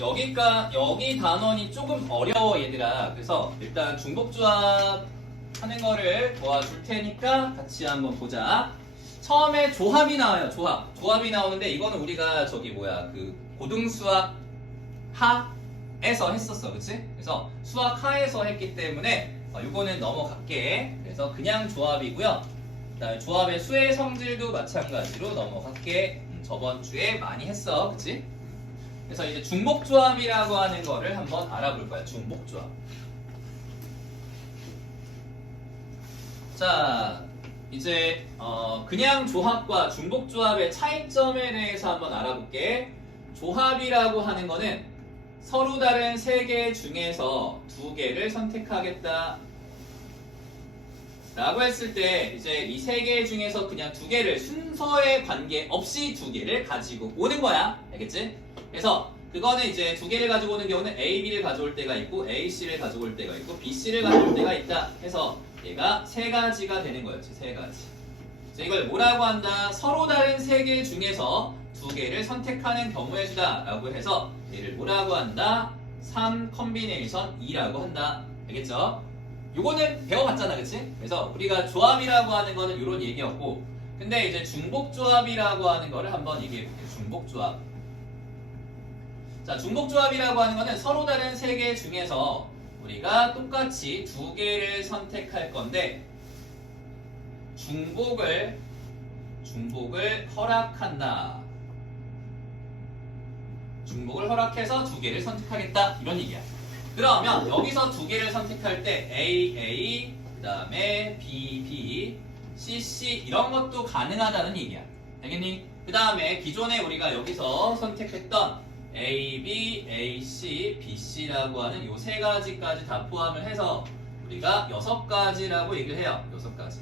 여기 단원이 조금 어려워 얘들아. 그래서 일단 중복조합 하는 거를 도와줄 테니까 같이 한번 보자. 처음에 조합이 나와요. 조합이 나오는데 이거는 우리가 그 고등수학 하에서 했었어. 그치? 그래서 수학 하에서 했기 때문에 이거는 넘어갈게. 그래서 그냥 조합이고요. 그다음에 조합의 수의 성질도 마찬가지로 넘어갈게. 저번 주에 많이 했어. 그치? 그래서 이제 중복조합이라고 하는 거를 한번 알아볼 거야. 중복조합. 자, 이제 그냥 조합과 중복조합의 차이점에 대해서 한번 알아볼게. 조합이라고 하는 거는 서로 다른 세 개 중에서 두 개를 선택하겠다 라고 했을 때 이제 이 세 개 중에서 그냥 두 개를 순서에 관계없이 두 개를 가지고 오는 거야. 알겠지? 그래서 그거는 이제 두 개를 가지고 오는 경우는 A, B를 가져올 때가 있고 A, C를 가져올 때가 있고 B, C를 가져올 때가 있다 해서 얘가 세 가지가 되는 거였지. 세 가지. 이걸 뭐라고 한다? 서로 다른 세 개 중에서 두 개를 선택하는 경우의 수다 라고 해서 얘를 뭐라고 한다? 3 컨비네이션 2라고 한다. 알겠죠? 요거는 배워봤잖아. 그치? 그래서 우리가 조합이라고 하는 거는 이런 얘기였고, 근데 이제 중복조합이라고 하는 거를 한번 얘기해볼게요. 중복조합. 자, 중복조합이라고 하는 거는 서로 다른 세 개 중에서 우리가 똑같이 두 개를 선택할 건데 중복을 허락한다. 중복을 허락해서 두 개를 선택하겠다. 이런 얘기야. 그러면 여기서 두 개를 선택할 때 A, 그 다음에 B, C 이런 것도 가능하다는 얘기야. 알겠니? 그 다음에 기존에 우리가 여기서 선택했던 A, B, A, C, B, C라고 하는 요 세 가지까지 다 포함을 해서 우리가 6가지라고 얘기를 해요. 6가지.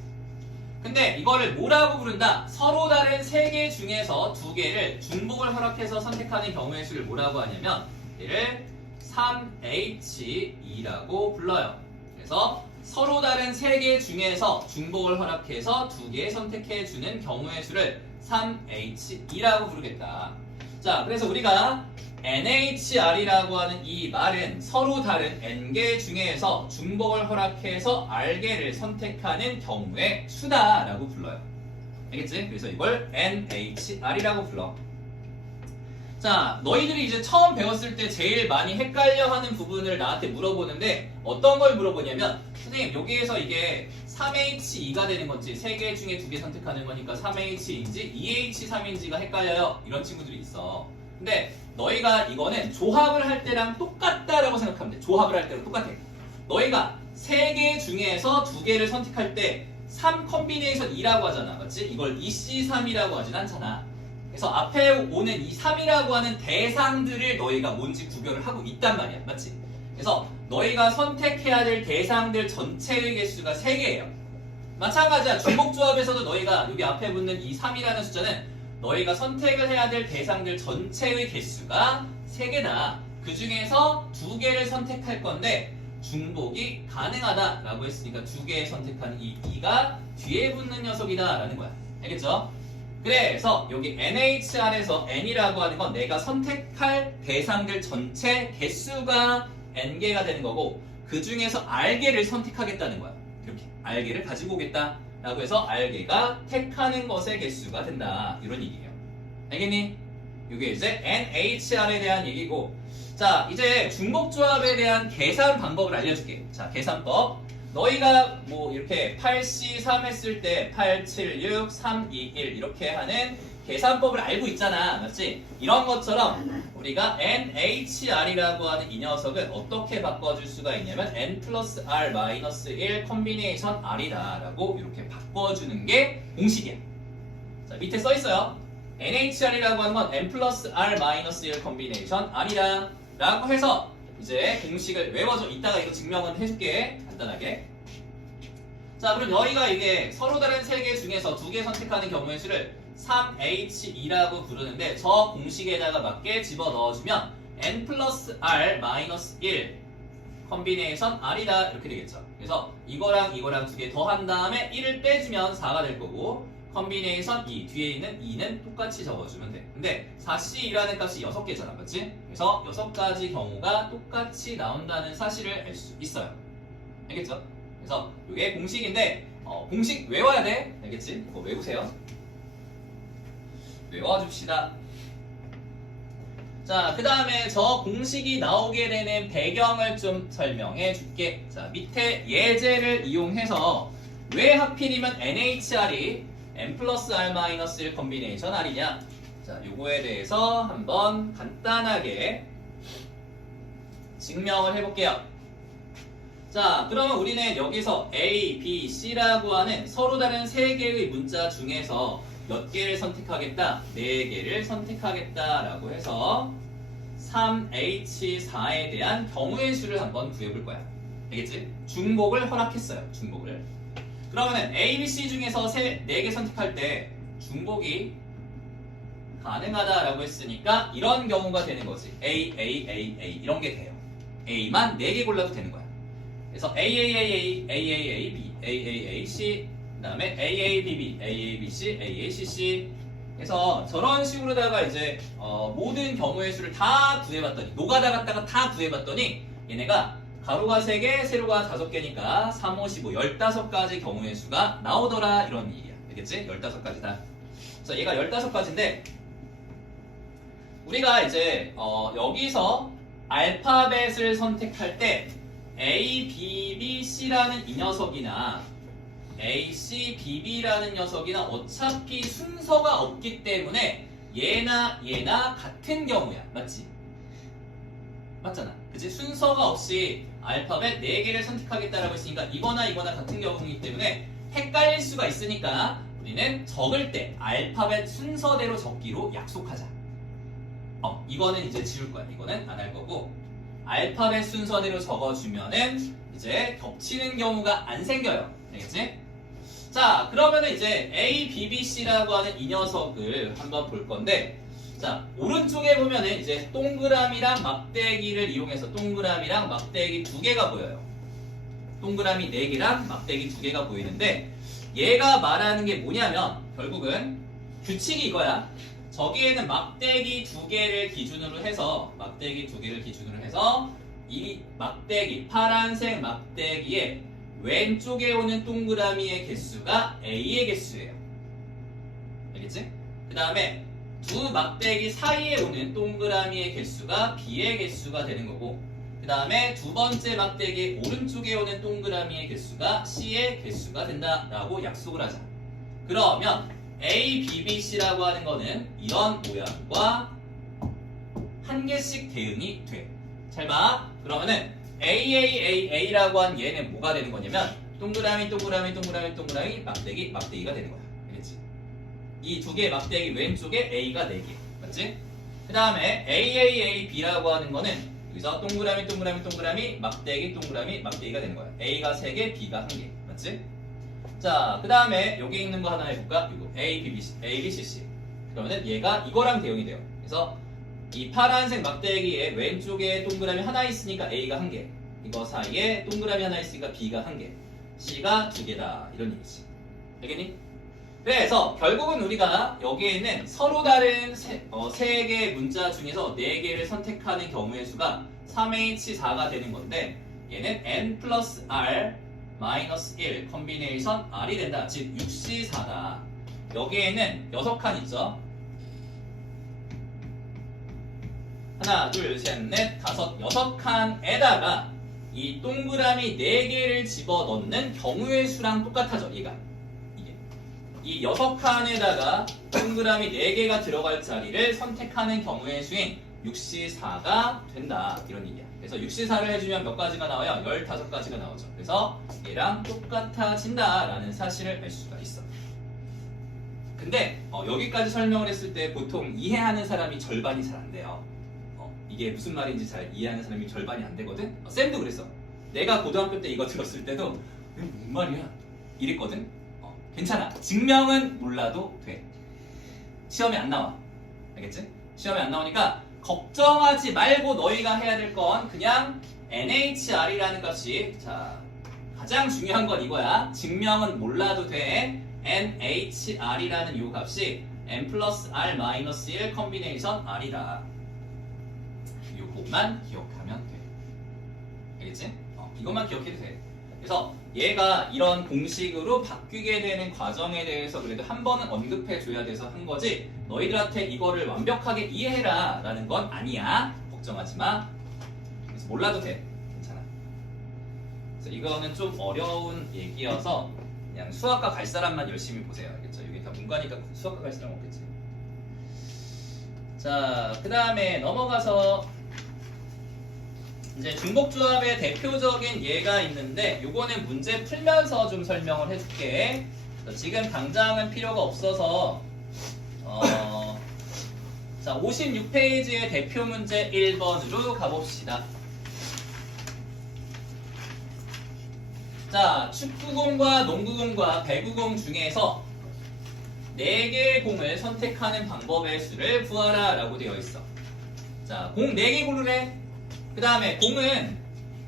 근데 이거를 뭐라고 부른다? 서로 다른 세 개 중에서 두 개를 중복을 허락해서 선택하는 경우의 수를 뭐라고 하냐면 얘를 3H2라고 불러요. 그래서 서로 다른 세 개 중에서 중복을 허락해서 두 개 선택해주는 경우의 수를 3H2라고 부르겠다. 자, 그래서 우리가 NHR이라고 하는 이 말은 서로 다른 N개 중에서 중복을 허락해서 R개를 선택하는 경우의 수다라고 불러요. 알겠지? 그래서 이걸 NHR이라고 불러. 자, 너희들이 이제 처음 배웠을 때 제일 많이 헷갈려하는 부분을 나한테 물어보는데 어떤 걸 물어보냐면 선생님 여기에서 이게 3H2가 되는 건지 3개 중에 2개 선택하는 거니까 3H2인지 2H3인지가 헷갈려요. 이런 친구들이 있어. 근데 너희가 이거는 조합을 할 때랑 똑같다라고 생각하면 돼. 조합을 할 때랑 똑같아. 너희가 3개 중에서 2개를 선택할 때 3 컨비네이션 2라고 하잖아. 맞지? 이걸 2C3이라고 하진 않잖아. 그래서 앞에 오는 이 3이라고 하는 대상들을 너희가 뭔지 구별을 하고 있단 말이야. 맞지? 그래서 너희가 선택해야 될 대상들 전체의 개수가 3개예요. 마찬가지야. 중복조합에서도 너희가 여기 앞에 붙는 이 3이라는 숫자는 너희가 선택을 해야 될 대상들 전체의 개수가 3개다. 그 중에서 2개를 선택할 건데 중복이 가능하다라고 했으니까 2개 선택한 이 2가 뒤에 붙는 녀석이다 라는 거야. 알겠죠? 그래서 여기 NHR에서 N이라고 하는 건 내가 선택할 대상들 전체 개수가 N개가 되는 거고 그 중에서 R개를 선택하겠다는 거야. 이렇게 R개를 가지고 오겠다 라고 해서 R개가 택하는 것의 개수가 된다. 이런 얘기예요. 알겠니? 이게 이제 NHR에 대한 얘기고, 자 이제 중복조합에 대한 계산 방법을 알려줄게. 자, 계산법. 너희가 뭐 이렇게 8C3 했을 때 8, 7, 6, 3, 2, 1 이렇게 하는 계산법을 알고 있잖아. 맞지? 이런 것처럼 우리가 NHR이라고 하는 이 녀석을 어떻게 바꿔줄 수가 있냐면 N 플러스 R 마이너스 1 컨비네이션 R이다 라고 이렇게 바꿔주는 게 공식이야. 자, 밑에 써있어요. NHR이라고 하는 건 N 플러스 R 마이너스 1 컨비네이션 R이다 라고 해서 이제 공식을 외워줘. 이따가 이거 증명은 해줄게. 간단하게. 자, 그럼 너희가 이게 서로 다른 세 개 중에서 2개 선택하는 경우의 수를 3H2라고 부르는데 저 공식에다가 맞게 집어넣어주면 N 플러스 R 마이너스 1 컨비네이션 R이다 이렇게 되겠죠. 그래서 이거랑 2개 더한 다음에 1을 빼주면 4가 될 거고 컨비네이션 2 뒤에 있는 2는 똑같이 적어주면 돼. 근데 4C라는 값이 6개잖아, 맞지? 그래서 6가지 경우가 똑같이 나온다는 사실을 알 수 있어요. 알겠죠? 그래서 이게 공식인데 공식 외워야 돼. 알겠지? 이거 외우세요. 외워줍시다. 자, 그 다음에 저 공식이 나오게 되는 배경을 좀 설명해 줄게. 자, 밑에 예제를 이용해서 왜 하필이면 NHR이 N 플러스 R 마이너스 1 컨비네이션 R이냐? 자, 요거에 대해서 한번 간단하게 증명을 해볼게요. 자, 그러면 우리는 여기서 A, B, C라고 하는 서로 다른 3개의 문자 중에서 몇 개를 선택하겠다? 4개를 선택하겠다라고 해서 3H4에 대한 경우의 수를 한번 구해볼 거야. 알겠지? 중복을 허락했어요. 중복을. 그러면은 A, B, C 중에서 4개 선택할 때 중복이 가능하다라고 했으니까 이런 경우가 되는 거지. A, A, A, A 이런 게 돼요. A만 4개 골라도 되는 거야. 그래서 A, A, A, A, A, A, A, B, A, A, A, C 그 다음에 A, A, B, B, A, A, B, C, A, A, C, C 그래서 저런 식으로다가 이제 모든 경우의 수를 다 구해봤더니 노가다 갖다가 다 구해봤더니 얘네가 가로가 3개, 세로가 5개니까 3, 5, 15, 15가지 경우의 수가 나오더라 이런 얘기야. 알겠지? 15가지다. 그래서 얘가 15가지인데 우리가 이제 여기서 알파벳을 선택할 때 A, B, B, C라는 이 녀석이나 A, C, B, B라는 녀석이나 어차피 순서가 없기 때문에 얘나 같은 경우야. 맞지? 맞잖아. 그치? 순서가 없이 알파벳 4개를 선택하겠다라고 했으니까 이거나 같은 경우이기 때문에 헷갈릴 수가 있으니까 우리는 적을 때 알파벳 순서대로 적기로 약속하자. 이거는 이제 지울 거야. 이거는 안 할 거고 알파벳 순서대로 적어주면은 이제 겹치는 경우가 안 생겨요. 알겠지? 자, 그러면은 이제 A, B, B, C라고 하는 이 녀석을 한번 볼 건데 자, 오른쪽에 보면은 이제 동그라미랑 막대기를 이용해서 동그라미랑 막대기 2개가 보여요. 동그라미 4개랑 막대기 2개가 보이는데 얘가 말하는 게 뭐냐면 결국은 규칙이 이거야. 저기에는 막대기 2개를 기준으로 해서 이 막대기 파란색 막대기의 왼쪽에 오는 동그라미의 개수가 A의 개수예요. 알겠지? 그 다음에 두 막대기 사이에 오는 동그라미의 개수가 B의 개수가 되는 거고 그 다음에 두 번째 막대기 오른쪽에 오는 동그라미의 개수가 C의 개수가 된다라고 약속을 하자. 그러면 A, B, B, C라고 하는 거는 이런 모양과 한 개씩 대응이 돼. 잘 봐. 그러면은 A, A, A, A라고 한 얘는 뭐가 되는 거냐면 동그라미 막대기가 되는 거야. 알겠지? 이 두 개의 막대기 왼쪽에 A가 4개. 맞지? 그 다음에 A, A, A, B라고 하는 거는 여기서 동그라미 막대기가 되는 거야. A가 3개, B가 1개. 맞지? 자, 그 다음에 여기 있는 거 하나 해볼까? 이거 A, B, B, C, A, B, C, C. 그러면은 얘가 이거랑 대응이 돼요. 그래서 이 파란색 막대기에 왼쪽에 동그라미 하나 있으니까 A가 1개. 이거 사이에 동그라미 하나 있으니까 B가 1개. C가 2개다. 이런 얘기지. 알겠니? 그래서 결국은 우리가 여기에 있는 서로 다른 3개의 문자 중에서 4개를 선택하는 경우의 수가 3H4가 되는 건데 얘는 N 플러스 R 마이너스 1 컨비네이션 R이 된다. 즉 6C4다. 여기에는 6칸 있죠. 하나, 둘, 셋, 넷, 다섯, 6칸에다가 이 동그라미 4개를 집어넣는 경우의 수랑 똑같아져. 얘가. 이 6칸에다가 동그라미 4개가 들어갈 자리를 선택하는 경우의 수인 6C4가 된다. 이런 얘기야. 그래서 6C4를 해주면 몇 가지가 나와요? 15가지가 나오죠. 그래서 얘랑 똑같아진다라는 사실을 알 수가 있어. 근데 여기까지 설명을 했을 때 보통 이해하는 사람이 절반이 잘 안 돼요. 이게 무슨 말인지 잘 이해하는 사람이 절반이 안 되거든? 쌤도 그랬어. 내가 고등학교 때 이거 들었을 때도 이게 무슨 말이야? 이랬거든? 괜찮아. 증명은 몰라도 돼. 시험에 안 나와. 알겠지? 시험에 안 나오니까 걱정하지 말고 너희가 해야 될 건 그냥 NHR이라는 값이 자 가장 중요한 건 이거야. 증명은 몰라도 돼. NHR이라는 요 값이 N 플러스 R 마이너스 1 컨비네이션 R이다. 요것만 기억하면 돼. 알겠지? 이것만 기억해도 돼. 그래서 얘가 이런 공식으로 바뀌게 되는 과정에 대해서 그래도 한 번은 언급해줘야 돼서 한 거지, 너희들한테 이거를 완벽하게 이해해라 라는 건 아니야. 걱정하지 마. 그래서 몰라도 돼. 괜찮아. 그래서 이거는 좀 어려운 얘기여서 그냥 수학과 갈 사람만 열심히 보세요. 알겠죠? 이게 다 문과니까 수학과 갈 사람 없겠지. 자, 그 다음에 넘어가서 이제 중복조합의 대표적인 예가 있는데, 요거는 문제 풀면서 좀 설명을 해줄게. 지금 당장은 필요가 없어서 자, 56페이지의 대표 문제 1번으로 가봅시다. 자, 축구공과 농구공과 배구공 중에서 4개의 공을 선택하는 방법의 수를 구하라 라고 되어 있어. 자, 공 4개 고르래. 그 다음에 공은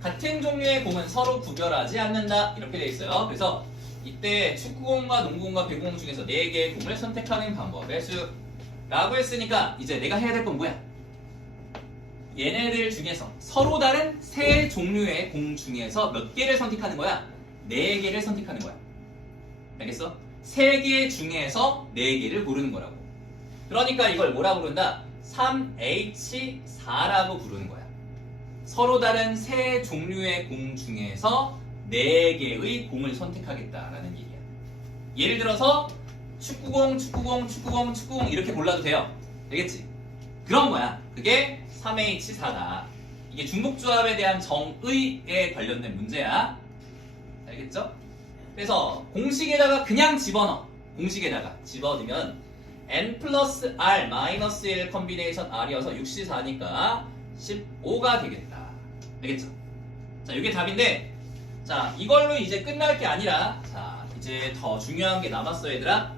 같은 종류의 공은 서로 구별하지 않는다 이렇게 되어 있어요. 그래서 이때 축구공과 농구공과 배구공 중에서 4개의 공을 선택하는 방법의 수라고 했으니까 이제 내가 해야 될 건 뭐야? 얘네들 중에서 서로 다른 3종류의 공 중에서 몇 개를 선택하는 거야? 4개를 선택하는 거야. 알겠어? 3개 중에서 4개를 고르는 거라고. 그러니까 이걸 뭐라고 부른다? 3H4라고 부르는 거야. 서로 다른 3종류의 공 중에서 4개의 공을 선택하겠다라는 얘기야. 예를 들어서 축구공, 축구공, 축구공, 축구공 이렇게 골라도 돼요. 되겠지? 그런 거야. 그게 3H4다. 이게 중복조합에 대한 정의에 관련된 문제야. 알겠죠? 그래서 공식에다가 그냥 집어넣어. 공식에다가 집어넣으면 N 플러스 R 마이너스 1 컨비네이션 R이어서 64니까 15가 되겠다. 알겠죠? 자, 이게 답인데, 자, 이걸로 이제 끝날 게 아니라, 자, 이제 더 중요한 게 남았어, 얘들아.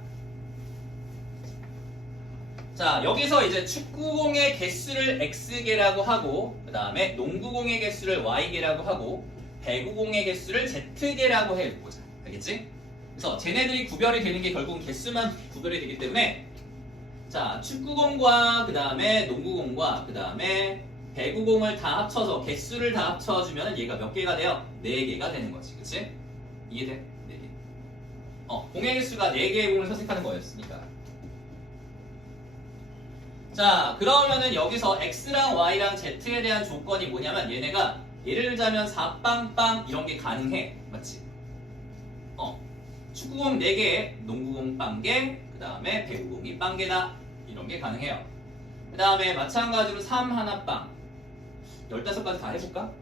자, 여기서 이제 축구공의 개수를 X개라고 하고, 그 다음에 농구공의 개수를 Y개라고 하고, 배구공의 개수를 Z개라고 해보자. 알겠지? 그래서 쟤네들이 구별이 되는 게 결국은 개수만 구별이 되기 때문에, 자, 축구공과 그 다음에 농구공과 그 다음에 배구공을 다 합쳐서 개수를 다 합쳐주면 얘가 몇 개가 돼요? 4개가 되는 거지. 그치? 이해돼? 4개. 공의 개수가 4개의 공을 선택하는 거였으니까. 자, 그러면은 여기서 X랑 Y랑 Z에 대한 조건이 뭐냐면, 얘네가 예를 들자면 4빵빵 이런 게 가능해. 맞지? 축구공 4개, 농구공 빵개, 그 다음에 배구공이 빵개다. 이런 게 가능해요. 그 다음에 마찬가지로 3 하나 빵. 15가지 다 해볼까?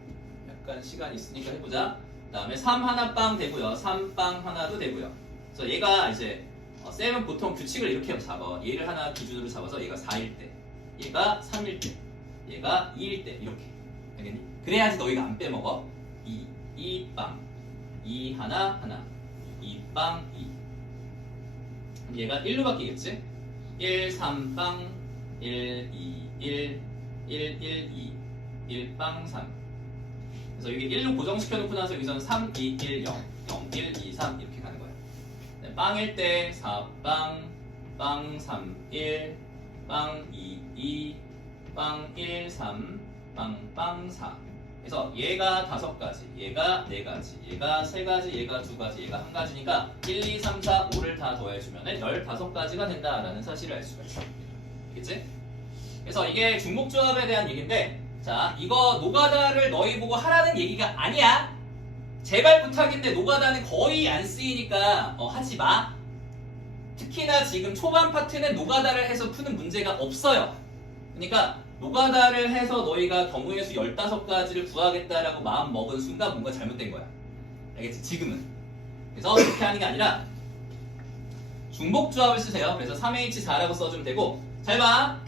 약간 시간 있으니까 해보자. 그 다음에 3 하나 빵 되고요. 3빵 하나도 되고요. 그래서 얘가 이제 쌤은 보통 규칙을 이렇게 잡아. 얘를 하나 기준으로 잡아서 얘가 4일 때, 얘가 3일 때, 얘가 2일 때 이렇게. 알겠니? 그래야지 너희가 안 빼먹어. 2빵, 2 하나 하나, 2빵 2. 그럼 얘가 1로 바뀌겠지? 1 3빵, 1 2 1, 1 1 2, 1빵 3. 그래서 이게 1로 고정시켜 놓고 나서 여기서는 3 2 1 0, 0 1 2 3 이렇게 가는 거야. 빵일 때 4빵, 빵 3 1, 빵 2 2, 빵 1 3, 빵 4. 그래서 얘가 5가지, 얘가 4가지, 얘가 3가지, 얘가 2가지, 얘가 1가지니까 1, 2, 3, 4, 5를 다 더해주면 15가지가 된다라는 사실을 알 수가 있어. 알겠지? 그래서 이게 중복조합에 대한 얘기인데, 자, 이거 노가다를 너희 보고 하라는 얘기가 아니야. 제발 부탁인데 노가다는 거의 안 쓰이니까 하지 마. 특히나 지금 초반 파트는 노가다를 해서 푸는 문제가 없어요. 그러니까 노가다를 해서 너희가 경우의 수 15가지를 구하겠다라고 마음 먹은 순간 뭔가 잘못된 거야. 알겠지? 지금은. 그래서 그렇게 하는 게 아니라 중복조합을 쓰세요. 그래서 3H4라고 써주면 되고, 잘 봐.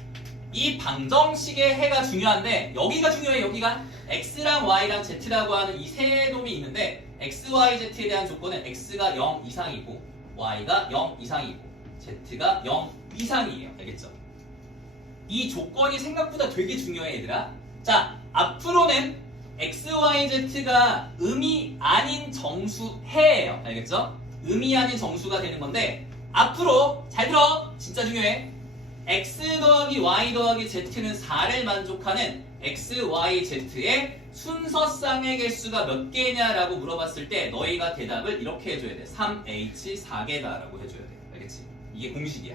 이 방정식의 해가 중요한데 여기가 중요해. 여기가 X랑 Y랑 Z라고 하는 이 세 놈이 있는데, X, Y, Z에 대한 조건은 X가 0 이상이고 Y가 0 이상이고 Z가 0 이상이에요. 알겠죠? 이 조건이 생각보다 되게 중요해, 얘들아. 자, 앞으로는 X, Y, Z가 음이 아닌 정수해예요. 알겠죠? 의미하는 정수가 되는 건데 앞으로 잘 들어! 진짜 중요해. x 더하기 y 더하기 z는 4를 만족하는 x, y, z의 순서쌍의 개수가 몇 개냐라고 물어봤을 때 너희가 대답을 이렇게 해줘야 돼. 3h 4개다라고 해줘야 돼. 알겠지? 이게 공식이야.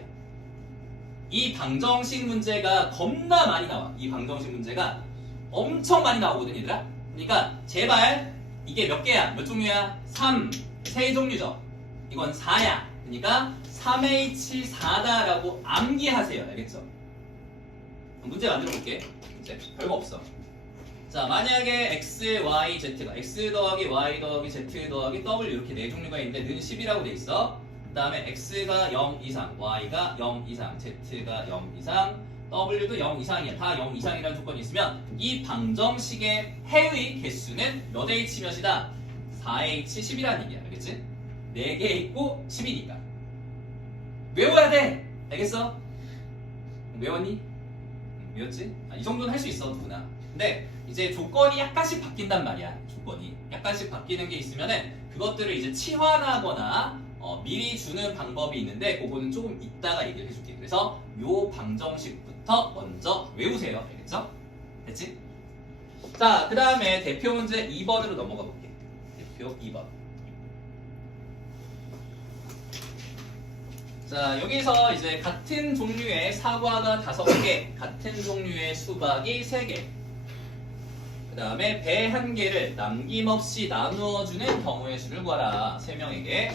이 방정식 문제가 겁나 많이 나와. 이 방정식 문제가 엄청 많이 나오거든 얘들아. 그러니까 제발 이게 몇 개야? 몇 종류야? 3, 세 종류죠. 이건 4야. 그러니까 3H4다라고 암기하세요. 알겠죠? 문제 만들어 볼게. 이제 별거 없어. 자, 만약에 x, y, z가 x 더하기 y 더하기 z 더하기 w 이렇게 네 종류가 있는데 는 10이라고 돼 있어. 그 다음에 x가 0 이상, y가 0 이상, z가 0 이상, w도 0 이상이야. 다 0 이상이라는 조건이 있으면 이 방정식의 해의 개수는 몇 h 몇이다? 4h 10이라는 얘기야. 알겠지? 4개 있고 10이니까. 외워야 돼! 알겠어? 외웠니? 외웠지? 이 정도는 할 수 있어, 누구나. 근데 이제 조건이 약간씩 바뀐단 말이야. 조건이 약간씩 바뀌는 게 있으면은 그것들을 이제 치환하거나 미리 주는 방법이 있는데 그거는 조금 이따가 얘기를 해줄게. 그래서 요 방정식부터 먼저 외우세요. 알겠죠? 됐지? 자, 그 다음에 대표 문제 2번으로 넘어가 볼게. 대표 2번. 자, 여기서 이제 같은 종류의 사과가 5개, 같은 종류의 수박이 3개, 그 다음에 배 1개를 남김없이 나누어주는 경우의 수를 구하라. 3명에게.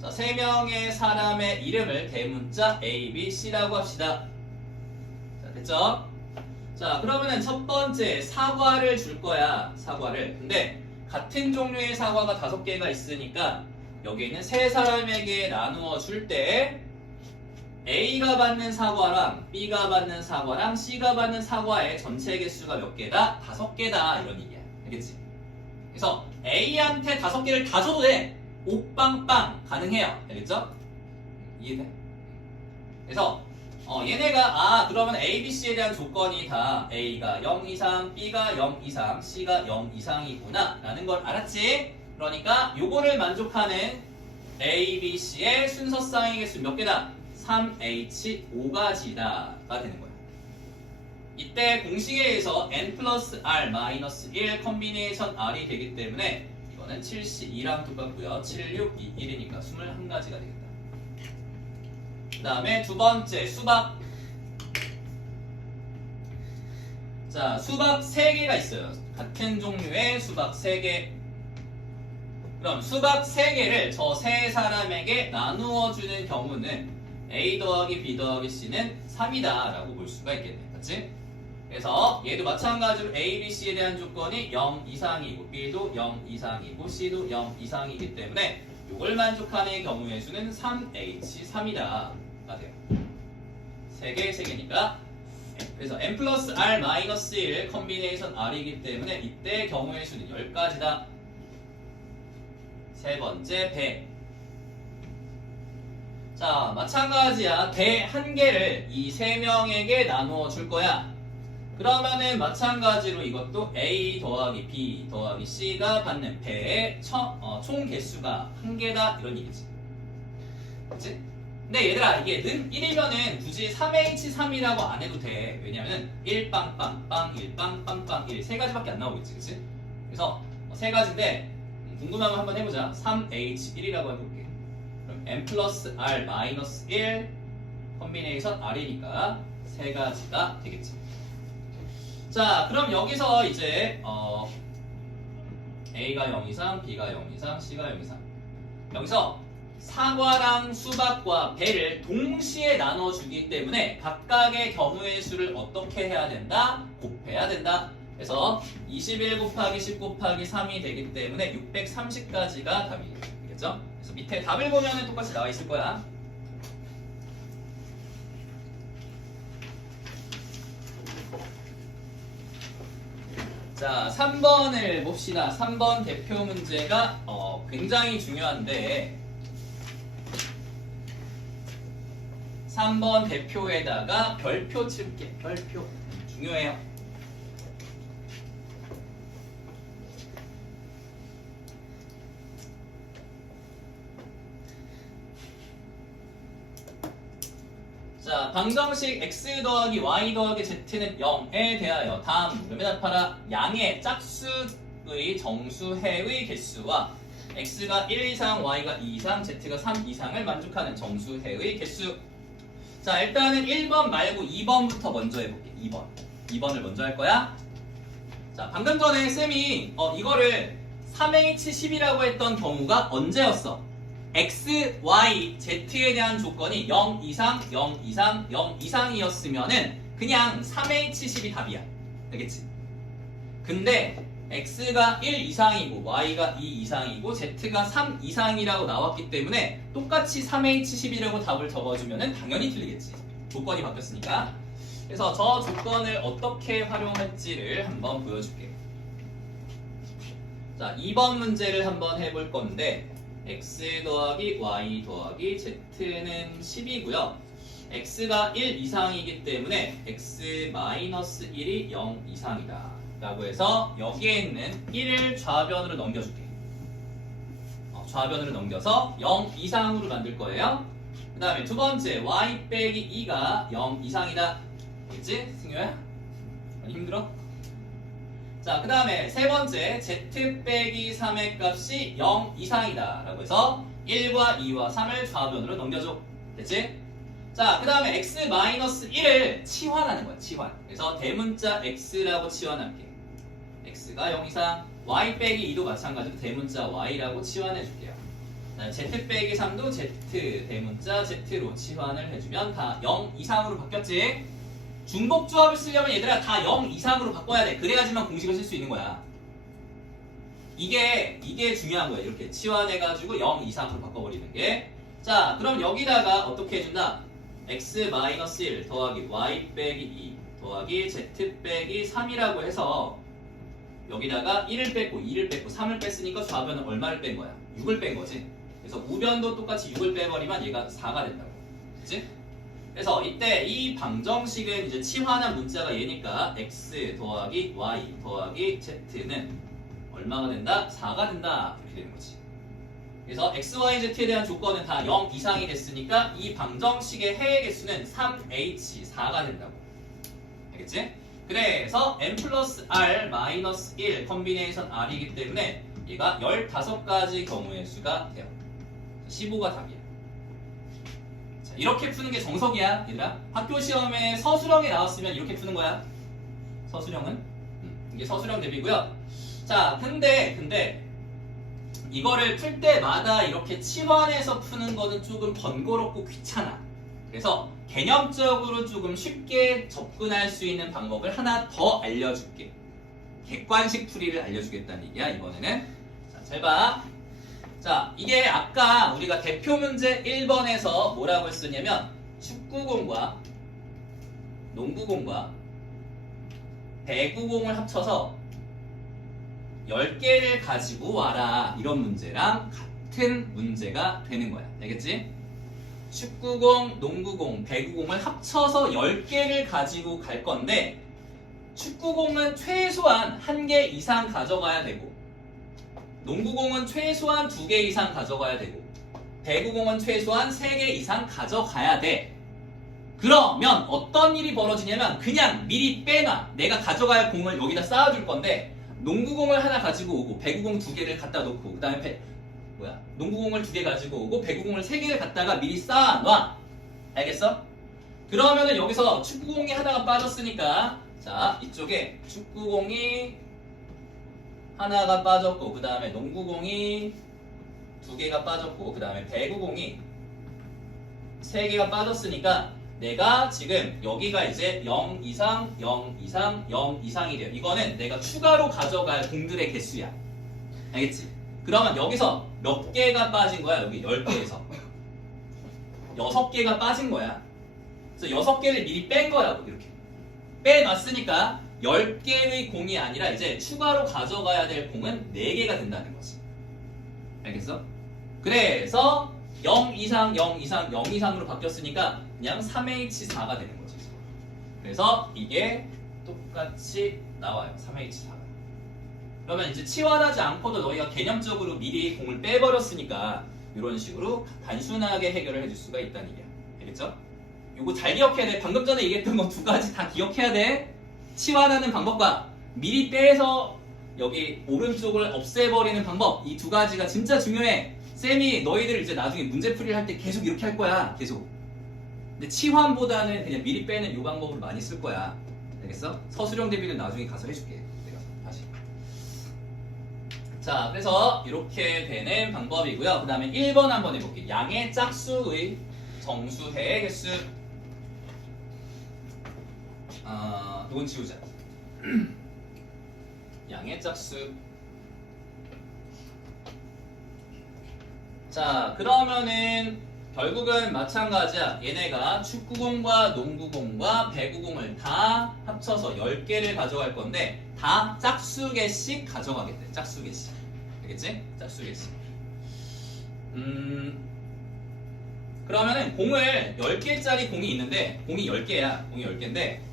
자, 3명의 사람의 이름을 대문자 A, B, C라고 합시다. 자, 됐죠? 자, 그러면은 첫 번째 사과를 줄 거야. 사과를. 근데 같은 종류의 사과가 5개가 있으니까 여기는 세 사람에게 나누어 줄 때 A가 받는 사과랑 B가 받는 사과랑 C가 받는 사과의 전체 개수가 몇 개다? 5개다 이런 얘기야. 알겠지? 그래서 A한테 5개를 다 줘도 돼. 옥빵빵 가능해요. 알겠죠? 이해돼? 그래서 얘네가 그러면 A, B, C에 대한 조건이 다 A가 0 이상, B가 0 이상, C가 0 이상이구나 라는 걸 알았지? 그러니까 요거를 만족하는 A, B, C의 순서쌍의 개수 몇 개다? 3H5가지다가 되는 거야. 이때 공식에 의해서 n 플러스 r 마이너스 1 컨비네이션 r이 되기 때문에 이거는 72랑 똑같고요. 7, 6, 2, 1이니까 21가지가 되겠다. 그 다음에 두 번째 수박. 자, 수박 3개가 있어요. 같은 종류의 수박 3개. 그럼 수박 3개를 저 세 사람에게 나누어 주는 경우는 A 더하기 B 더하기 C는 3이다 라고 볼 수가 있겠네. 맞지? 그래서 얘도 마찬가지로 A, B, C에 대한 조건이 0 이상이고 B도 0 이상이고 C도 0 이상이기 때문에 이걸 만족하는 경우의 수는 3H3이다 가 돼요. 3개, 3개니까 그래서 n 플러스 r 마이너스 1 컨비네이션 r이기 때문에 이때 경우의 수는 10가지다. 세 번째 배. 자, 마찬가지야. 배 1개를 이 3명에게 나누어 줄 거야. 그러면은 마찬가지로 이것도 A 더하기 B 더하기 C가 받는 배의 총 개수가 1개다 이런 얘기지. 그치? 근데 얘들아 이게 는 1이면은 굳이 3H3이라고 안 해도 돼. 왜냐면은 1 빵빵 빵 1 빵 빵빵 1 3가지밖에 안 나오겠지. 그치? 그래서 3가지인데 궁금하면 한번 해보자. 3H1이라고 해볼게. 그럼 n 플러스 r 마이너스 1 컨비네이션 r이니까 3가지가 되겠지. 자, 그럼 여기서 이제 A가 0 이상, B가 0 이상, C가 0 이상. 여기서 사과랑 수박과 배를 동시에 나눠주기 때문에 각각의 경우의 수를 어떻게 해야 된다? 곱해야 된다. 그래서 21 곱하기 10 곱하기 3이 되기 때문에 630까지가 답이 되겠죠? 그래서 밑에 답을 보면 똑같이 나와 있을 거야. 자, 3번을 봅시다. 3번 대표 문제가 굉장히 중요한데 3번 대표에다가 별표 칠게. 별표 중요해요. 자, 방정식 x 더하기 y 더하기 z는 0에 대하여 다음 물음에 답하라. 양의 짝수의 정수해의 개수와 x가 1 이상, y가 2 이상, z가 3 이상을 만족하는 정수해의 개수. 자, 일단은 1번 말고 2번부터 먼저 해볼게. 2번. 2번을 먼저 할 거야. 자, 방금 전에 쌤이 이거를 3H10이라고 했던 경우가 언제였어? x, y, z에 대한 조건이 0 이상, 0 이상, 0 이상이었으면은 그냥 3H10이 답이야. 알겠지? 근데 x가 1 이상이고 y가 2 이상이고 z가 3 이상이라고 나왔기 때문에 똑같이 3H10이라고 답을 적어주면은 당연히 틀리겠지. 조건이 바뀌었으니까. 그래서 저 조건을 어떻게 활용할지를 한번 보여줄게. 자, 2번 문제를 한번 해볼 건데 x 더하기 y 더하기 z는 10이고요. x가 1 이상이기 때문에 x 마이너스 1이 0 이상이다 라고 해서 여기에 있는 1을 좌변으로 넘겨줄게. 좌변으로 넘겨서 0 이상으로 만들 거예요. 그 다음에 두 번째 y 빼기 2가 0 이상이다. 알겠지? 승효야? 많이 힘들어? 자, 그 다음에 세 번째 z 빼기 3의 값이 0 이상이다 라고 해서 1과 2와 3을 좌변으로 넘겨줘. 됐지? 자, 그 다음에 x 마이너스 1을 치환하는 거야. 치환. 그래서 대문자 x라고 치환할게. x가 0 이상, y 빼기 2도 마찬가지로 대문자 y라고 치환해 줄게요. z 빼기 3도 z 대문자 z로 치환을 해주면 다 0 이상으로 바뀌었지? 중복조합을 쓰려면 얘들아 다 0 이상으로 바꿔야 돼. 그래야지만 공식을 쓸 수 있는 거야. 이게 중요한 거야. 이렇게 치환해가지고 0 이상으로 바꿔버리는 게. 자, 그럼 여기다가 어떻게 해준다? x-1 더하기 y 빼기 2 더하기 z 빼기 3이라고 해서 여기다가 1을 뺐고 2를 뺐고 3을 뺐으니까 좌변은 얼마를 뺀 거야? 6을 뺀 거지. 그래서 우변도 똑같이 6을 빼버리면 얘가 4가 된다고. 그치? 그래서 이때 이 방정식은 이제 치환한 문자가 얘니까 x 더하기 y 더하기 z는 얼마가 된다? 4가 된다. 이렇게 되는 거지. 그래서 x, y, z에 대한 조건은 다 0 이상이 됐으니까 이 방정식의 해의 개수는 3h4가 된다고. 알겠지? 그래서 n 플러스 r 마이너스 1 컨비네이션 r이기 때문에 얘가 15가지 경우의 수가 돼요. 15가 답이야. 자, 이렇게 푸는 게 정석이야, 얘들아. 학교 시험에 서술형이 나왔으면 이렇게 푸는 거야. 서술형은 이게 서술형 대비고요. 자, 근데 이거를 풀 때마다 이렇게 치환해서 푸는 거는 조금 번거롭고 귀찮아. 그래서 개념적으로 조금 쉽게 접근할 수 있는 방법을 하나 더 알려줄게. 객관식 풀이를 알려주겠다는 얘기야, 이번에는. 자, 잘 봐. 자, 이게 아까 우리가 대표 문제 1번에서 뭐라고 했었냐면 축구공과 농구공과 배구공을 합쳐서 10개를 가지고 와라. 이런 문제랑 같은 문제가 되는 거야. 알겠지? 축구공, 농구공, 배구공을 합쳐서 10개를 가지고 갈 건데 축구공은 최소한 1개 이상 가져가야 되고 농구공은 최소한 2개 이상 가져가야 되고 배구공은 최소한 3개 이상 가져가야 돼. 그러면 어떤 일이 벌어지냐면 그냥 미리 빼놔. 내가 가져갈 야 공을 여기다 쌓아줄 건데 농구공을 하나 가지고 오고 배구공 2개를 갖다 놓고 그 다음에 농구공을 2개 가지고 오고 배구공을 3개를 갖다가 미리 쌓아놔. 알겠어? 그러면은 여기서 축구공이 하나가 빠졌으니까 자, 이쪽에 축구공이 하나가 빠졌고 그 다음에 농구공이 2개가 빠졌고 그 다음에 배구공이 3개가 빠졌으니까 내가 지금 여기가 이제 0 이상, 0 이상, 0 이상이 돼요. 이거는 내가 추가로 가져갈 공들의 개수야. 알겠지? 그러면 여기서 몇 개가 빠진 거야? 여기 10개에서 6개가 빠진 거야. 그래서 6개를 미리 뺀 거라고. 이렇게 빼놨으니까 10개의 공이 아니라 이제 추가로 가져가야 될 공은 4개가 된다는 거지. 알겠어? 그래서 0 이상, 0 이상, 0 이상으로 바뀌었으니까 그냥 3H4가 되는 거지. 그래서 이게 똑같이 나와요. 3H4가. 그러면 이제 치환하지 않고도 너희가 개념적으로 미리 공을 빼버렸으니까 이런 식으로 단순하게 해결을 해줄 수가 있다는 얘기야. 알겠죠? 요거 잘 기억해야 돼. 방금 전에 얘기했던 거 두 가지 다 기억해야 돼. 치환하는 방법과 미리 빼서 여기 오른쪽을 없애버리는 방법, 이 두 가지가 진짜 중요해. 쌤이 너희들 이제 나중에 문제풀이를 할 때 계속 이렇게 할 거야. 계속. 근데 치환보다는 그냥 미리 빼는 이 방법을 많이 쓸 거야. 알겠어? 서술형 대비는 나중에 가서 해줄게. 내가 다시. 자, 그래서 이렇게 되는 방법이고요. 그 다음에 1번 한번 해볼게. 양의 짝수의 정수해의 개수. 이건 지우자. 양의 짝수. 자, 그러면은 결국은 마찬가지야. 얘네가 축구공과 농구공과 배구공을 다 합쳐서 10개를 가져갈 건데 다 짝수개씩 가져가겠대. 짝수개씩. 알겠지? 짝수개씩. 그러면은 공을 10개짜리 공이 있는데 공이 10개야. 공이 10개인데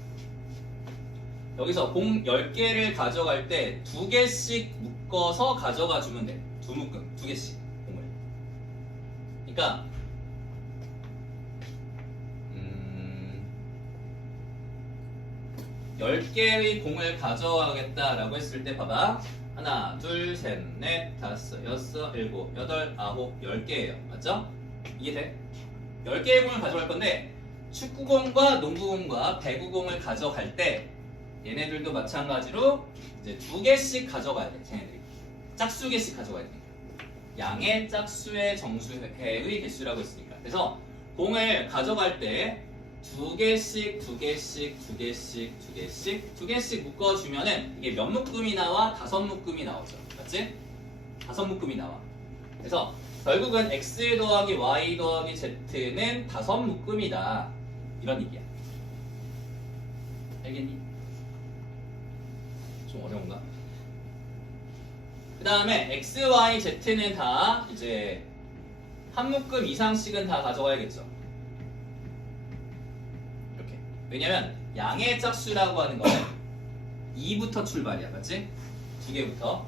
여기서 공 10개를 가져갈 때 2개씩 묶어서 가져가 주면 돼. 2개씩 공을. 그러니까 10개의 공을 가져가겠다라고 했을 때 봐봐. 하나, 둘, 셋, 넷, 다섯, 여섯, 일곱, 여덟, 아홉, 10개예요. 맞죠? 이해돼? 10개의 공을 가져갈 건데 축구공과 농구공과 배구공을 가져갈 때 얘네들도 마찬가지로 이제 2개씩 가져가야 돼. 쟤네들이 짝수개씩 가져가야 되니까. 양의 짝수의 정수해의 개수라고 했으니까. 그래서 공을 가져갈 때 2개씩 묶어주면은 이게 몇 묶음이 나와? 5묶음이 나오죠. 맞지? 5묶음이 나와. 그래서 결국은 x 더하기 y 더하기 z는 5묶음이다. 이런 얘기야. 알겠니? 좀 어려운가? 그 다음에 x, y, z는 다 이제 한 묶음 이상씩은 다 가져가야겠죠. 이렇게. 왜냐면 양의 짝수라고 하는 거는 2부터 출발이야. 맞지? 2개부터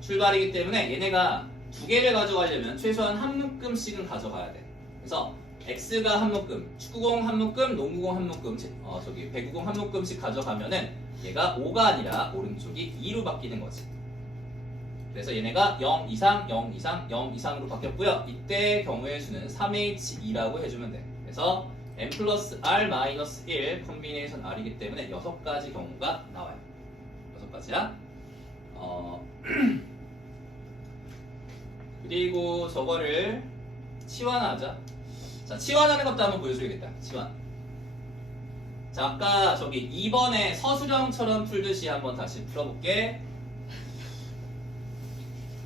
출발이기 때문에 얘네가 2개를 가져가려면 최소한 한 묶음씩은 가져가야 돼. 그래서 x가 한 묶음, 축구공 한 묶음, 농구공 한 묶음, 배구공 한 묶음씩 가져가면은 얘가 5가 아니라 오른쪽이 2로 바뀌는 거지. 그래서 얘네가 0 이상, 0 이상, 0 이상으로 바뀌었고요. 이때 경우의 수는 3H2라고 해주면 돼. 그래서 n 플러스 r 마이너스 1 콤비네이션 r이기 때문에 6가지 경우가 나와요. 6가지야. 그리고 저거를 치환하자. 자, 치환하는 것도 한번 보여줘야겠다. 치환. 자, 아까 저기 2번에 서술형처럼 풀듯이 한번 다시 풀어볼게.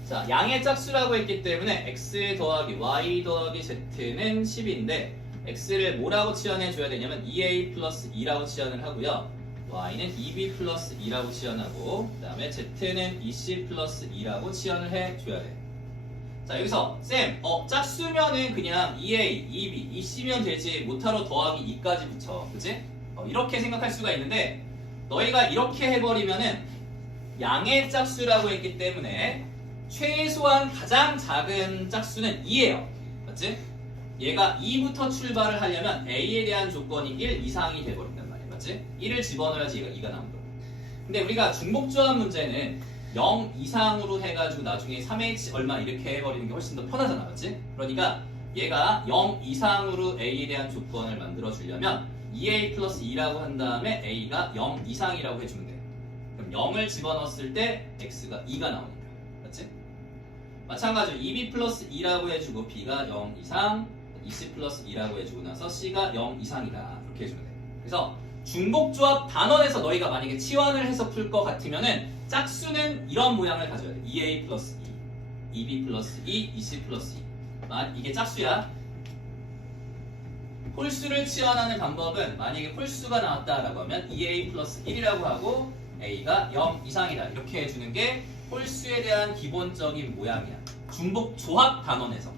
자, 양의 짝수라고 했기 때문에 x 더하기 y 더하기 z는 10인데 x를 뭐라고 치환해줘야 되냐면 2a 플러스 2라고 치환을 하고요. y는 2b 플러스 2라고 치환하고 그 다음에 z는 2c 플러스 2라고 치환을 해줘야 돼. 자, 여기서 쌤, 짝수면은 그냥 2a, 2b, 2c면 되지 못하러 더하기 2까지 붙여. 그치? 이렇게 생각할 수가 있는데 너희가 이렇게 해버리면은 양의 짝수라고 했기 때문에 최소한 가장 작은 짝수는 2예요. 맞지? 얘가 2부터 출발을 하려면 a에 대한 조건이 1 이상이 돼버린단 말이야. 맞지? 1을 집어넣어야지 얘가 2가 나온 거야. 근데 우리가 중복조합 문제는 0 이상으로 해가지고 나중에 3h 얼마 이렇게 해버리는 게 훨씬 더 편하잖아. 맞지? 그러니까 얘가 0 이상으로 a에 대한 조건을 만들어주려면 2a 플러스 2라고 한 다음에 a가 0 이상이라고 해주면 돼. 그럼 0을 집어넣었을 때 x가 2가 나오니까. 맞지? 마찬가지로 2b 플러스 2라고 해주고 b가 0 이상, 2c 플러스 2라고 해주고 나서 c가 0 이상이다. 이렇게 해주면 돼. 그래서 중복조합 단원에서 너희가 만약에 치환을 해서 풀 것 같으면은 짝수는 이런 모양을 가져야 돼. 2a 플러스 2, 2b 플러스 2, 2c 플러스 2. 이게 짝수야. 홀수를 치환하는 방법은 만약에 홀수가 나왔다라고 하면 2a 플러스 1이라고 하고 a가 0 이상이다. 이렇게 해주는 게 홀수에 대한 기본적인 모양이야. 중복조합 단원에서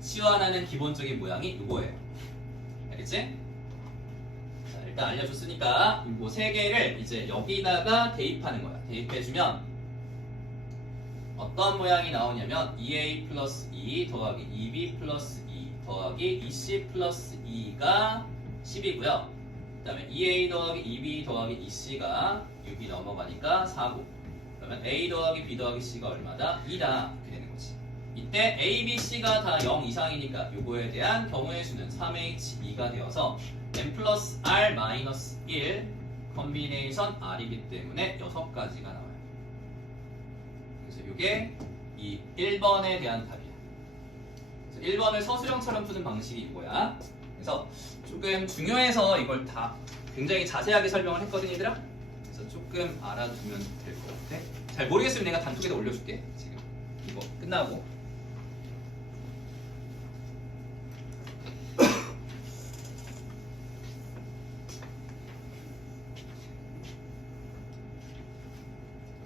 치환하는 기본적인 모양이 이거예요. 알겠지? 자, 일단 알려줬으니까 이거 세 개를 이제 여기다가 대입하는 거야. 대입해주면 어떤 모양이 나오냐면 2a 플러스 2 더하기 2b 플러스 2 더하기 2C 플러스 2가 10이고요. 그 다음에 2A 더하기 2B 더하기 2C가 6이 넘어가니까 4고, 그러면 A 더하기 B 더하기 C가 얼마다? 2다. 이렇게 되는 거지. 이때 A, B, C가 다 0 이상이니까 요거에 대한 경우의 수는 3H2가 되어서 n 플러스 R 마이너스 1 컨비네이션 R이기 때문에 6가지가 나와요. 그래서 요게 이 1번에 대한 답이야. 그래서 1번을 서술형처럼 푸는 방식이 이거야. 그래서 조금 중요해서 이걸 다 굉장히 자세하게 설명을 했거든, 얘들아. 그래서 조금 알아두면 될 것 같아. 잘 모르겠으면 내가 단톡에다 올려줄게. 지금 이거 끝나고.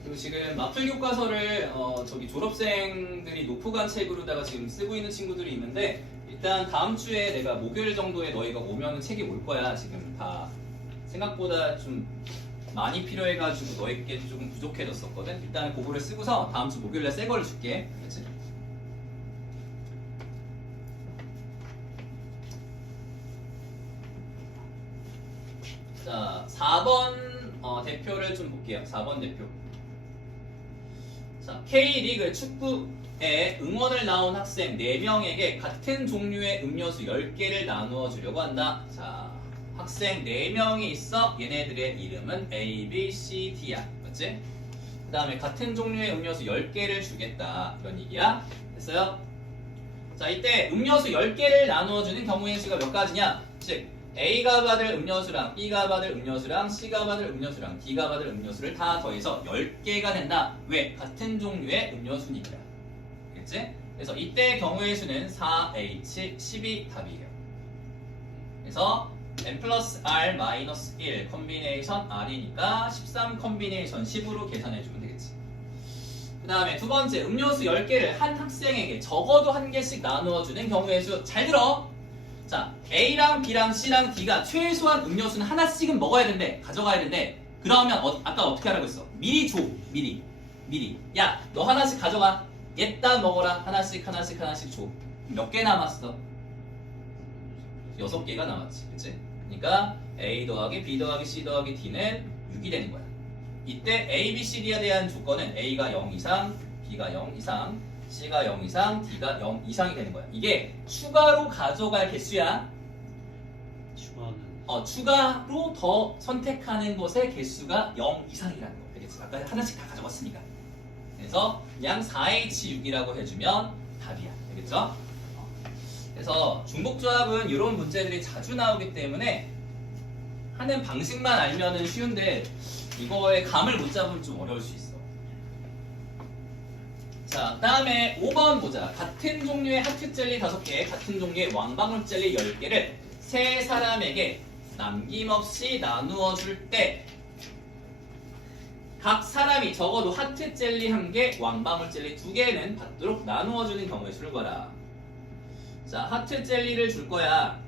그리고 지금 마플 교과서를 저기 졸업생들이 노프관 책으로다가 지금 쓰고 있는 친구들이 있는데, 일단 다음 주에 내가 목요일 정도에 너희가 오면은 책이 올 거야. 지금 다 생각보다 좀 많이 필요해가지고 너희께 조금 부족해졌었거든. 일단 그거를 쓰고서 다음 주 목요일에 새 거를 줄게. 알겠지? 자, 4번 대표를 좀 볼게요. 4번 대표. 자, K리그 축구에 응원을 나온 학생 4명에게 같은 종류의 음료수 10개를 나누어 주려고 한다. 자, 학생 4명이 있어. 얘네들의 이름은 A, B, C, D야. 맞지? 그 다음에 같은 종류의 음료수 10개를 주겠다. 이런 얘기야. 됐어요? 자, 이때 음료수 10개를 나누어 주는 경우의 수가 몇 가지냐? 즉, A가 받을 음료수랑 B가 받을 음료수랑 C가 받을 음료수랑 D가 받을 음료수를 다 더해서 10개가 된다. 왜? 같은 종류의 음료수니까. 알겠지? 그래서 이때 경우의 수는 4H, 10이 답이에요. 그래서 n 플러스 R 마이너스 1 컨비네이션 R이니까 13 컨비네이션 10으로 계산해주면 되겠지. 그 다음에 두 번째, 음료수 10개를 한 학생에게 적어도 한 개씩 나누어주는 경우의 수. 잘 들어! 자, A랑 B랑 C랑 D가 최소한 음료수는 하나씩은 먹어야 된대. 가져가야 된대. 그러면 아까 어떻게 하라고 했어? 미리 줘. 미리. 야, 너 하나씩 가져가. 얘따 먹어라. 하나씩 줘. 몇 개 남았어? 6개가 남았지. 그치? 그러니까 A 더하기 B 더하기 C 더하기 D는 6이 되는 거야. 이때 A, B, C, D에 대한 조건은 A가 0 이상, B가 0 이상, C가 0 이상, D가 0 이상이 되는 거야. 이게 추가로 가져갈 개수야. 추가로 더 선택하는 것의 개수가 0 이상이라는 거. 알겠지? 아까 하나씩 다 가져갔으니까. 그래서 그냥 4H6이라고 해주면 답이야. 알겠죠? 그래서 중복조합은 이런 문제들이 자주 나오기 때문에 하는 방식만 알면은 쉬운데 이거의 감을 못 잡으면 좀 어려울 수 있어. 자, 다음에 5번 보자. 같은 종류의 하트 젤리 5개, 같은 종류의 왕방울 젤리 10개를 세 사람에게 남김없이 나누어 줄 때 각 사람이 적어도 하트 젤리 1개, 왕방울 젤리 2개는 받도록 나누어 주는 경우의 수를 봐라. 자, 하트 젤리를 줄 거야.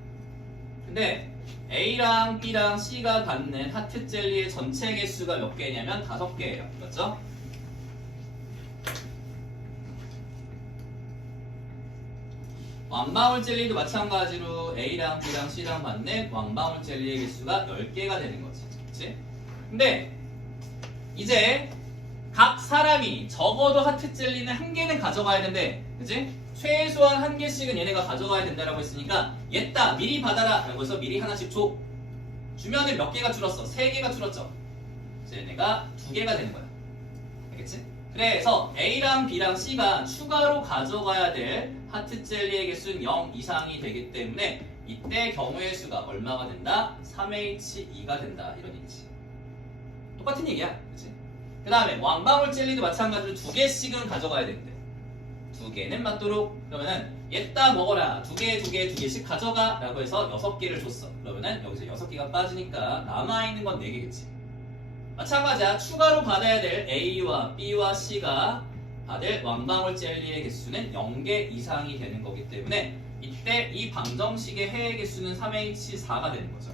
근데 A랑 B랑 C가 받는 하트 젤리의 전체 개수가 몇 개냐면 5개예요. 맞죠? 왕방울 젤리도 마찬가지로 A랑 B랑 C랑 받는 왕방울 젤리의 개수가 10개가 되는 거지. 그치? 근데 이제 각 사람이 적어도 하트 젤리는 1개는 가져가야 된대. 그치? 최소한 1개씩은 얘네가 가져가야 된다라고 했으니까 얘따 미리 받아라 라고 해서 미리 하나씩 줘. 주면은 몇 개가 줄었어? 3개가 줄었죠. 그래서 얘네가 2개가 되는 거야. 알겠지? 그래서 A랑 B랑 C가 추가로 가져가야 될 하트 젤리의 개수는 0 이상이 되기 때문에 이때 경우의 수가 얼마가 된다? 3H2가 된다. 이런 얘기지. 똑같은 얘기야. 그치? 그 다음에 왕방울 젤리도 마찬가지로 2개씩은 가져가야 되는데 2개는 맞도록. 그러면은 얘따 먹어라. 2개씩 가져가 라고 해서 6개를 줬어. 그러면은 여기서 6개가 빠지니까 남아있는 건 4개겠지. 마찬가지야. 추가로 받아야 될 A와 B와 C가 받을 왕방울 젤리의 개수는 0개 이상이 되는 거기 때문에 이때 이 방정식의 해의 개수는 3H4가 되는 거죠.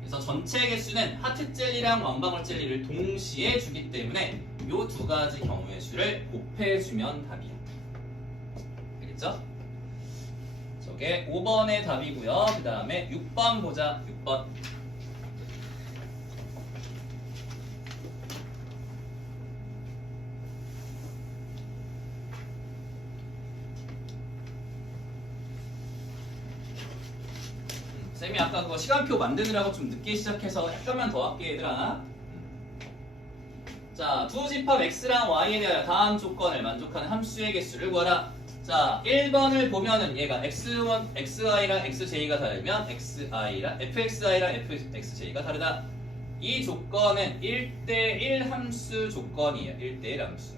그래서 전체 개수는 하트 젤리랑 왕방울 젤리를 동시에 주기 때문에 이 2가지 경우의 수를 곱해주면 답이야. 알겠죠? 저게 5번의 답이고요. 그 다음에 6번 보자. 6번. 쌤이 아까 그거 시간표 만드느라고 좀 늦게 시작해서 약간만 더 할게 얘들아. 자, 두 집합 x랑 y에 대하여 다음 조건을 만족하는 함수의 개수를 구하라. 자, 1번을 보면은 얘가 x1, xi랑 xj가 다르면 fxi랑 fxj가 다르다. 이 조건은 1대1 함수 조건이에요. 1대1 함수.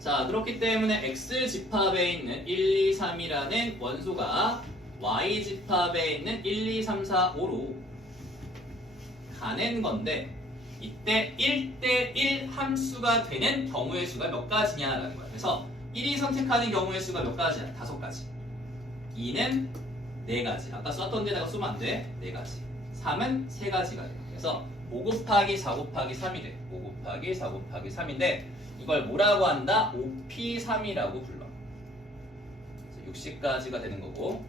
자, 그렇기 때문에 x 집합에 있는 1, 2, 3이라는 원소가 y 집합에 있는 1, 2, 3, 4, 5로 가는 건데 이때 1대1 함수가 되는 경우의 수가 몇 가지냐라는 거야. 그래서 1이 선택하는 경우의 수가 몇 가지야? 5가지. 2는 4가지. 아까 썼던 데다가 쓰면 안 돼. 4가지. 3은 3가지가 돼. 그래서 5 곱하기 4 곱하기 3이 돼. 5 곱하기 4 곱하기 3인데 이걸 뭐라고 한다? 5p3이라고 불러. 60가지가 되는 거고.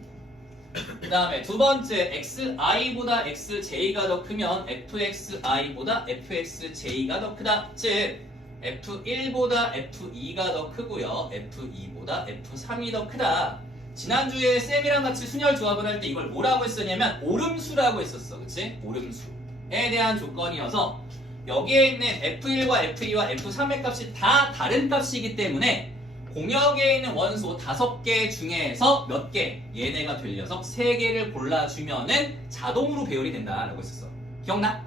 그 다음에 두 번째 xi보다 xj가 더 크면 fxi보다 fxj가 더 크다. 즉 f1보다 f2가 더 크고요. f2보다 f3이 더 크다. 지난주에 쌤이랑 같이 순열 조합을 할 때 이걸 뭐라고 했었냐면 오름수라고 했었어. 그치? 오름수에 대한 조건이어서 여기에 있는 f1과 f2와 f3의 값이 다 다른 값이기 때문에 공역에 있는 원소 5개 중에서 몇 개? 얘네가 될 녀석 3개를 골라주면은 자동으로 배열이 된다라고 했었어. 기억나?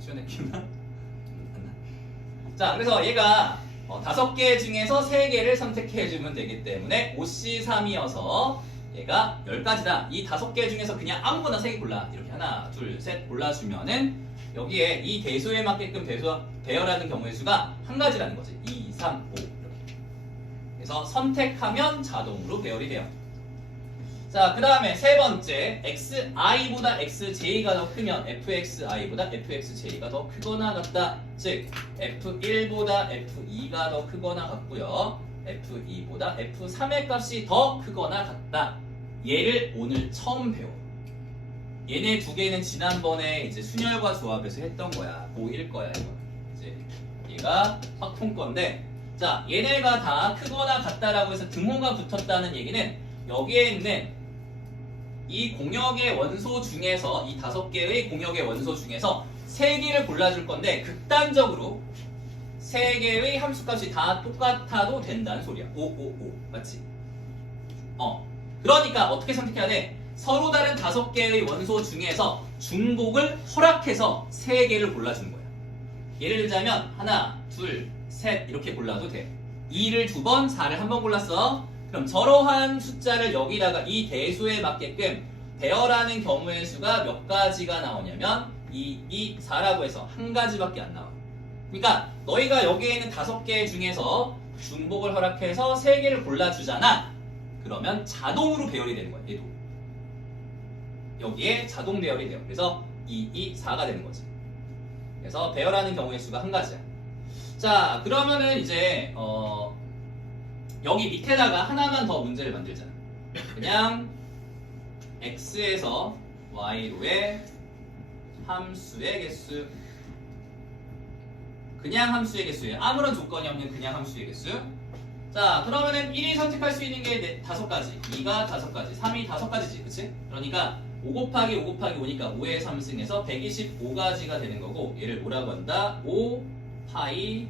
시원해? 기억나? 안 나? 자, 그래서 얘가 5개 중에서 3개를 선택해주면 되기 때문에 5C3이어서 얘가 10가지다. 이 5개 중에서 그냥 아무거나 3개 골라. 이렇게 하나, 둘, 셋 골라주면은 여기에 이 대소에 맞게끔 배열하는 경우의 수가 한 가지라는 거지. 2, 3, 5 이렇게. 그래서 선택하면 자동으로 배열이 돼요. 자, 그 다음에 세 번째 xi보다 xj가 더 크면 fxi보다 fxj가 더 크거나 같다. 즉 f1보다 f2가 더 크거나 같고요. f2보다 f3의 값이 더 크거나 같다. 얘를 오늘 처음 배워. 얘네 두 개는 지난번에 이제 순열과 조합에서 했던 거야. 고1 거야 이거. 이제 얘가 확통 건데, 자 얘네가 다 크거나 같다라고 해서 등호가 붙었다는 얘기는 여기에 있는 이 공역의 원소 중에서 이 5개의 공역의 원소 중에서 3개를 골라줄 건데 극단적으로 3개의 함수값이 다 똑같아도 된다는 소리야. 5, 5, 5 맞지? 그러니까 어떻게 선택해야 돼? 서로 다른 5개의 원소 중에서 중복을 허락해서 3개를 골라주는 거야. 예를 들자면 하나, 둘, 셋 이렇게 골라도 돼. 2를 2번, 4를 1번 골랐어. 그럼 저러한 숫자를 여기다가 이 대수에 맞게끔 배열하는 경우의 수가 몇 가지가 나오냐면 2, 2, 4라고 해서 한 가지밖에 안 나와. 그러니까 너희가 여기에 있는 5개 중에서 중복을 허락해서 3개를 골라주잖아. 그러면 자동으로 배열이 되는 거야. 얘도. 여기에 자동 배열이 돼요. 그래서 2, 2, 4가 되는 거지. 그래서 배열하는 경우의 수가 한 가지야. 자, 그러면은 이제 여기 밑에다가 하나만 더 문제를 만들잖아. 그냥 x에서 y로의 함수의 개수. 그냥 함수의 개수예요. 아무런 조건이 없는 그냥 함수의 개수. 자, 그러면은 1이 선택할 수 있는 게 5가지, 2가 5가지, 3이 5가지지, 그치? 그러니까 5 곱하기 5 곱하기 5니까 5의 3승에서 125가지가 되는 거고, 얘를 뭐라고 한다? 5 파이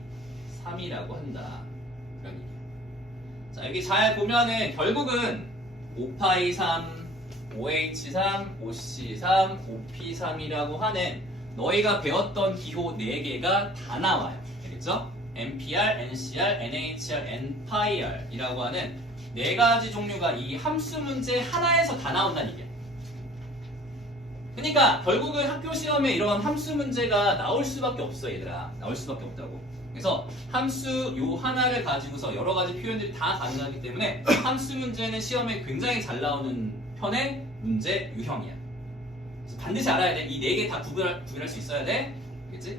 3이라고 한다. 그런 얘기야. 자, 여기 잘 보면은 결국은 5 파이 3, 5H3, 5C3, 5P3이라고 하는 너희가 배웠던 기호 4개가 다 나와요. 알겠죠? NPR, NCR, NHR, NPIR 이라고 하는 4가지 종류가 이 함수 문제 하나에서 다 나온다는 얘기야. 그러니까 결국은 학교 시험에 이런 함수 문제가 나올 수밖에 없어, 얘들아. 나올 수밖에 없다고. 그래서 함수 요 하나를 가지고서 여러 가지 표현들이 다 가능하기 때문에 함수 문제는 시험에 굉장히 잘 나오는 편의 문제 유형이야. 그래서 반드시 알아야 돼. 이 4개 다 구별할 수 있어야 돼. 알겠지?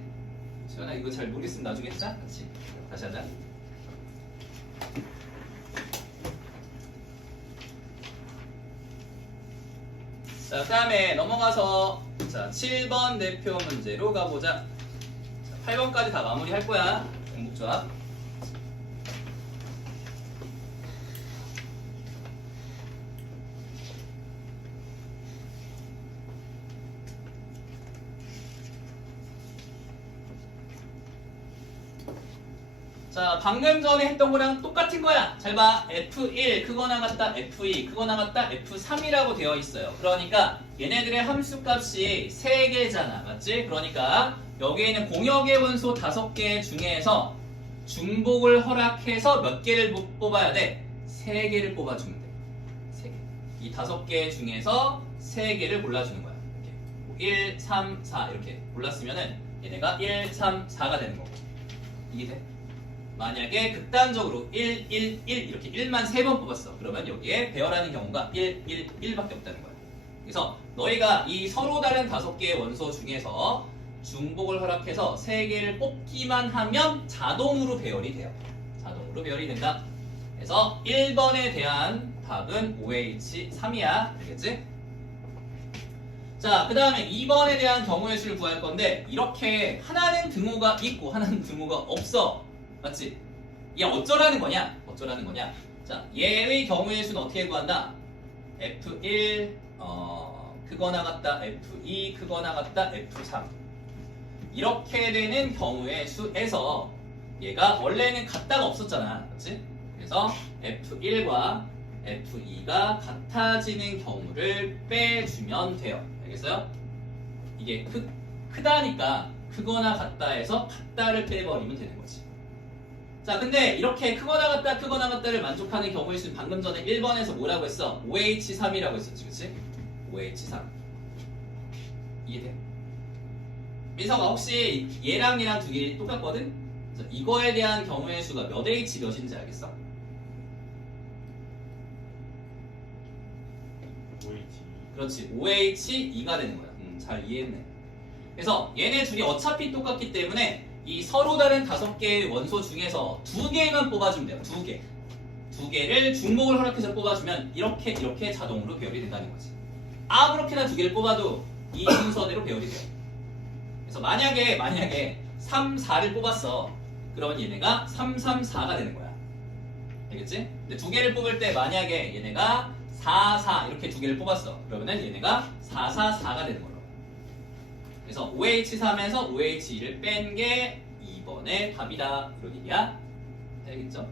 시원아 이거 잘 모르겠으면 나중에 하자. 같이. 다시 하자. 자, 그 다음에 넘어가서 자 7번 대표 문제로 가보자. 자, 8번까지 다 마무리할 거야. 공복조합. 자, 방금 전에 했던 거랑 똑같은 거야. 잘 봐. F1 크거나 같다, F2 크거나 같다, F3이라고 되어 있어요. 그러니까 얘네들의 함수값이 3개잖아. 맞지? 그러니까 여기에 있는 공역의 원소 5개 중에서 중복을 허락해서 몇 개를 뽑아야 돼? 3개를 뽑아주면 돼. 3개. 이 5개 중에서 3개를 골라주는 거야. 이렇게 1, 3, 4 이렇게 골랐으면은 얘네가 1, 3, 4가 되는 거고. 이게 돼? 만약에 극단적으로 1, 1, 1 이렇게 1만 3번 뽑았어. 그러면 여기에 배열하는 경우가 1, 1, 1밖에 없다는 거야. 그래서 너희가 이 서로 다른 5개의 원소 중에서 중복을 허락해서 3개를 뽑기만 하면 자동으로 배열이 돼요. 자동으로 배열이 된다. 그래서 1번에 대한 답은 OH3이야. 알겠지? 자, 그 다음에 2번에 대한 경우의 수를 구할 건데 이렇게 하나는 등호가 있고 하나는 등호가 없어. 맞지? 얘 어쩌라는 거냐? 어쩌라는 거냐? 자, 얘의 경우의 수는 어떻게 구한다? F1 크거나 같다, F2 크거나 같다, F3 이렇게 되는 경우의 수에서 얘가 원래는 같다가 없었잖아. 맞지? 그래서 F1과 F2가 같아지는 경우를 빼주면 돼요. 알겠어요? 이게 크다니까 크거나 같다에서 같다를 빼버리면 되는 거지. 자, 근데 이렇게 크거나 같다, 크거나 같다를 만족하는 경우의 수는 방금 전에 1번에서 뭐라고 했어? OH3이라고 했었지, 그치? OH3. 이해돼? 민서가 혹시 얘랑 얘랑 두 개 똑같거든? 그래서 이거에 대한 경우의 수가 몇 H 몇인지 알겠어? OH. 그렇지, OH2가 되는 거야. 잘 이해했네. 그래서 얘네 둘이 어차피 똑같기 때문에 이 서로 다른 5개의 원소 중에서 2개만 뽑아주면 돼요. 2개. 2개를 중복을 허락해서 뽑아주면 이렇게 자동으로 배열이 된다는 거지. 아무렇게나 2개를 뽑아도 이 순서대로 배열이 돼요. 그래서 만약에 3, 4를 뽑았어. 그러면 얘네가 3, 3, 4가 되는 거야. 알겠지? 근데 2개를 뽑을 때 만약에 얘네가 4, 4 이렇게 2개를 뽑았어. 그러면은 얘네가 4, 4, 4가 되는 거야. 그래서 OH3에서 OH2를 뺀 게 2번의 답이다. 이런 얘기야. 알겠죠?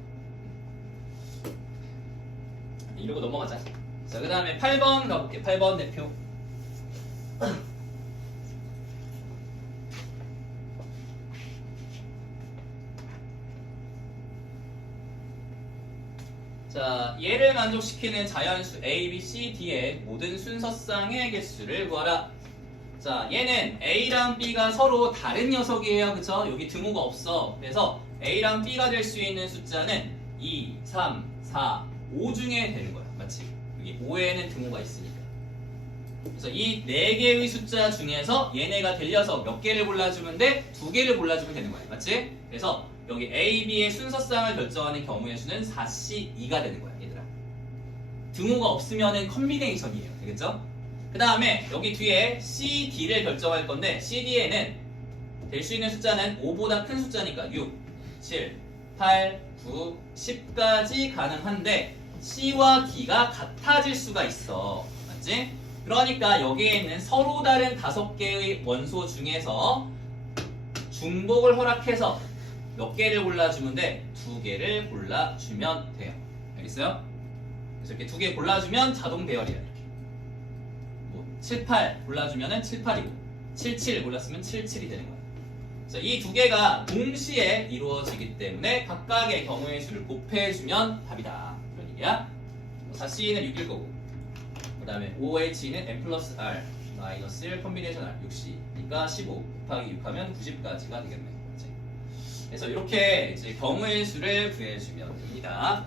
이러고 넘어가자. 자, 그 다음에 8번 가볼게. 8번 대표. 자, 얘를 만족시키는 자연수 A, B, C, D의 모든 순서쌍의 개수를 구하라. 자, 얘는 A랑 B가 서로 다른 녀석이에요. 그쵸? 여기 등호가 없어. 그래서 A랑 B가 될 수 있는 숫자는 2, 3, 4, 5 중에 되는 거야. 맞지? 여기 5에는 등호가 있으니까. 그래서 이 4개의 숫자 중에서 얘네가 될 녀석 몇 개를 골라주면 돼? 2개를 골라주면 되는 거야. 맞지? 그래서 여기 A, B의 순서쌍을 결정하는 경우의 수는 4C2가 되는 거야. 얘들아. 등호가 없으면은 컨비네이션이에요. 알겠죠? 그 다음에 여기 뒤에 C, D를 결정할 건데 C, D에는 될 수 있는 숫자는 5보다 큰 숫자니까 6, 7, 8, 9, 10까지 가능한데 C와 D가 같아질 수가 있어. 맞지? 그러니까 여기에 있는 서로 다른 5개의 원소 중에서 중복을 허락해서 몇 개를 골라주면 돼? 2개를 골라주면 돼요. 알겠어요? 그래서 이렇게 2개 골라주면 자동 배열이야. 7, 8 골라주면은 7, 8이고 7, 7 골랐으면 7, 7이 되는 거야. 그래서 이 2개가 동시에 이루어지기 때문에 각각의 경우의 수를 곱해주면 답이다. 그런 얘기야. 4C는 6일 거고 그 다음에 OH는 N 플러스 R 마이너스 1 콤비네이션 R 6C 그러니까 15 곱하기 6 하면 90까지가 되겠네. 그래서 이렇게 이제 경우의 수를 구해주면 됩니다.